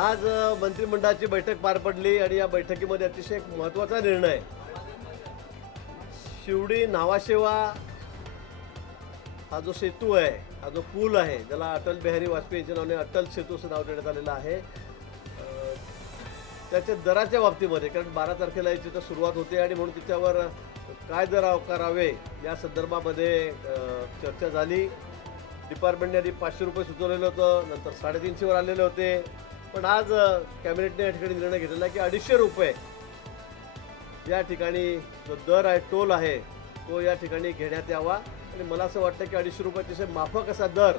आज मंत्रिमंडळाची बैठक पार पडली आणि या बैठकीमध्ये अतिशय एक महत्त्वाचा निर्णय. शिवडी नावाशेवा हा जो सेतू आहे हा जो पूल आहे ज्याला अटल बिहारी वाजपेयी यांच्या नावाने अटल सेतू असं नाव देण्यात आलेलं आहे. त्याच्या दराच्या बाबतीमध्ये कारण बारा तारखेला याची तर सुरुवात होते आणि म्हणून तिच्यावर काय दर आकारावे या संदर्भामध्ये चर्चा झाली. डिपार्टमेंटने आधी पाचशे रुपये सुचवलेलं होतं नंतर साडेतीनशेवर आलेले होते. पण आज कॅबिनेटने या ठिकाणी निर्णय घेतलेला आहे की अडीचशे रुपये या ठिकाणी जो दर आहे टोल आहे तो या ठिकाणी घेण्यात यावा. आणि मला असं वाटतं की अडीचशे रुपये माफक असा दर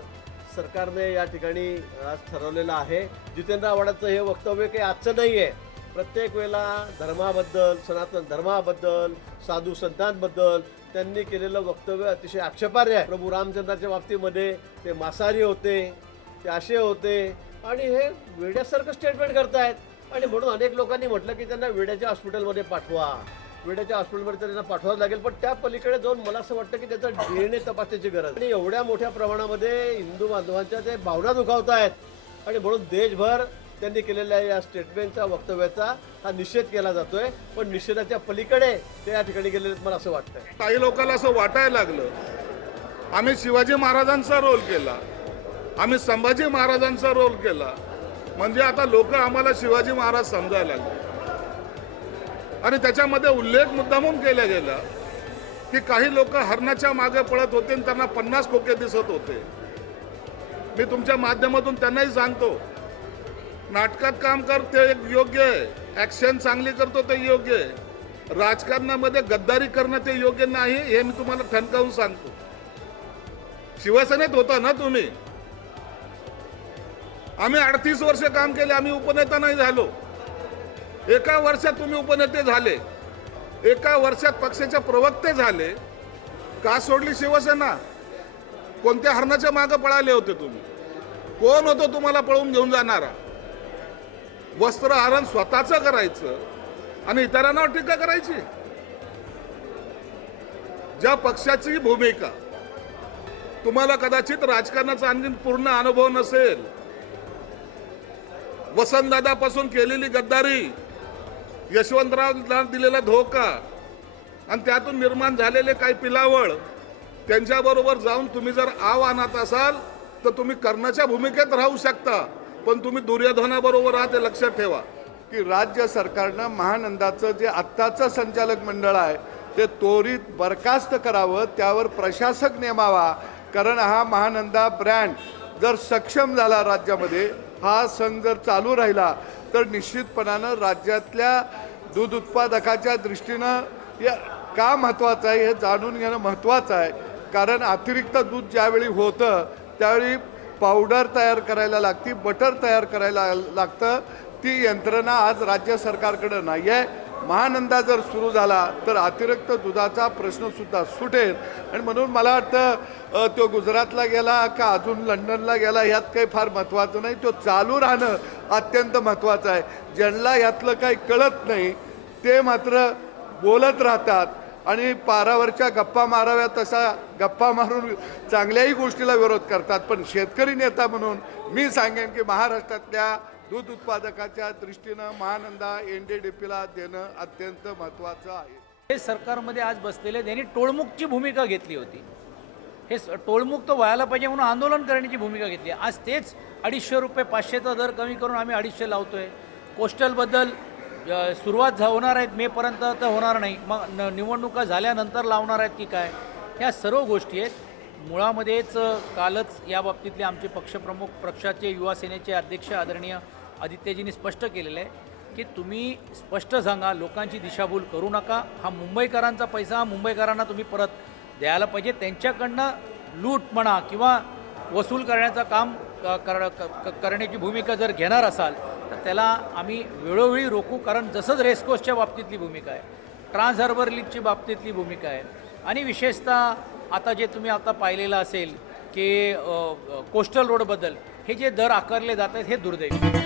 सरकारने या ठिकाणी आज ठरवलेला आहे. जितेंद्र आव्हाडांचं हे वक्तव्य काही आजचं नाही आहे प्रत्येक वेळेला धर्माबद्दल सनातन धर्माबद्दल साधू संतांबद्दल त्यांनी केलेलं वक्तव्य अतिशय आक्षेपार्ह आहे. प्रभू रामचंद्राच्या बाबतीमध्ये ते मांसाहारी होते ते असे होते आणि हे वेड्यासारखं स्टेटमेंट करतायत. आणि म्हणून अनेक लोकांनी म्हटलं की त्यांना वेड्याच्या हॉस्पिटलमध्ये पाठवा. वेड्याच्या हॉस्पिटलमध्ये त्यांना पाठवावं लागेल पण त्या पलीकडे जाऊन मला असं वाटतं की त्याचा डीएनए तपासण्याची गरज आणि एवढ्या मोठ्या प्रमाणामध्ये हिंदू बांधवांच्या ते भावना दुखावत आहेत आणि म्हणून देशभर त्यांनी केलेल्या या स्टेटमेंटच्या वक्तव्याचा हा निषेध केला जातोय. पण निषेधाच्या पलीकडे ते या ठिकाणी गेलेले मला असं वाटतंय. काही लोकांना असं वाटायला लागलं. आम्ही शिवाजी महाराजांचा रोल केला. आम्ही संभाजी महाराजांचा रोल केला. म्हणजे आता लोक आम्हाला शिवाजी महाराज समजायला लागले. आणि त्याच्यामध्ये उल्लेख मुद्दामून केला गेला की काही लोक हरणाच्या मागे पळत होते आणि त्यांना पन्नास खोके दिसत होते. मी तुमच्या माध्यमातून त्यांनाही सांगतो नाटकात काम कर ते एक योग्य आहे. ऍक्शन चांगली करतो ते योग्य आहे. राजकारणामध्ये गद्दारी करणं ते योग्य नाही हे मी तुम्हाला ठणकावून सांगतो. शिवसेनेत होता ना तुम्ही? आम्ही अडतीस वर्ष काम केले आम्ही उपनेता नाही झालो. एका वर्षात तुम्ही उपनेते झाले. एका वर्षात पक्षाचे प्रवक्ते झाले. का सोडली शिवसेना? कोणत्या हरणाच्या मागं पळाले होते तुम्ही? कोण होतो तुम्हाला पळून घेऊन जाणारा? वस्त्रहरण स्वतःचं स्वतःच करायचं आणि इतरांवर टीका करायची. ज्या पक्षाची भूमिका तुम्हाला कदाचित राजकारणाचा आणखी पूर्ण अनुभव नसेल. वसंतदादापासून केलेली गद्दारी यशवंतरावला दिलेला धोका आणि त्यातून निर्माण झालेले काही पिलावळ त्यांच्याबरोबर जाऊन तुम्ही जर आव आणत असाल तर तुम्ही कर्णाच्या भूमिकेत राहू शकता. पण तुम्ही दुर्योधनाबरोबर आहात हे लक्षात ठेवा. की राज्य सरकारनं महानंदाचं जे आत्ताचं संचालक मंडळ आहे ते त्वरित बरखास्त करावं त्यावर प्रशासक नेमावा कारण हा महानंदा ब्रँड जर सक्षम झाला राज्यामध्ये हा सण जर चालू राहिला तर निश्चितपणानं राज्यातल्या दूध उत्पादकाच्या दृष्टीनं या का महत्त्वाचं आहे हे जाणून घेणं महत्त्वाचं आहे. कारण अतिरिक्त दूध ज्यावेळी होतं त्यावेळी पावडर तयार करायला लागती बटर तयार करायला लागतं. ती यंत्रणा आज राज्य सरकारकडं नाही आहे महानंदा जर सुरू झाला तर अतिरिक्त दुधाचा प्रश्नसुद्धा सुटेल. आणि म्हणून मला वाटतं तो गुजरातला गेला का अजून लंडनला गेला ह्यात काही फार महत्त्वाचं नाही. तो चालू राहणं अत्यंत महत्त्वाचं आहे. ज्यांना यातलं काही कळत नाही ते मात्र बोलत राहतात. आणि पारावरच्या गप्पा माराव्या तसा गप्पा मारून चांगल्याही गोष्टीला विरोध करतात. पण शेतकरी नेता म्हणून मी सांगेन की महाराष्ट्रातल्या दूध उत्पादकाच्या दृष्टीनं महानंदा एन डी डी पीला देणं अत्यंत महत्त्वाचं आहे. हे सरकारमध्ये आज बसलेले त्यांनी टोळमुखची भूमिका घेतली होती. हे स- टोळमुक्त व्हायला पाहिजे म्हणून आंदोलन करण्याची भूमिका घेतली. आज तेच अडीचशे रुपये पाचशेचा दर कमी करून आम्ही अडीचशे लावतोय. कोस्टलबद्दल सुरुवात झा होणार आहेत मेपर्यंत तर होणार नाही. मग न निवडणुका झाल्यानंतर लावणार आहेत की काय? ह्या सर्व गोष्टी आहेत. मुळामध्येच कालच या बाबतीतले आमचे पक्षप्रमुख पक्षाचे युवा सेनेचे अध्यक्ष आदरणीय आदित्यजींनी स्पष्ट केलेलं आहे की तुम्ही स्पष्ट सांगा लोकांची दिशाभूल करू नका. हा मुंबईकरांचा पैसा हा मुंबईकरांना तुम्ही परत द्यायला पाहिजे. त्यांच्याकडनं लूट म्हणा किंवा वसूल करण्याचं काम क- कर क- करण्याची भूमिका जर घेणार असाल त्याला आम्ही वेळोवेळी रोखू कारण जसंच रेसकोर्सच्या बाबतीतली भूमिका आहे ट्रान्स हार्बर लीगची बाबतीतली भूमिका आहे. आणि विशेषतः आता जे तुम्ही आता पाहिलेलं असेल की कोस्टल रोडबद्दल हे जे दर आकारले जात आहेत हे दुर्दैवी.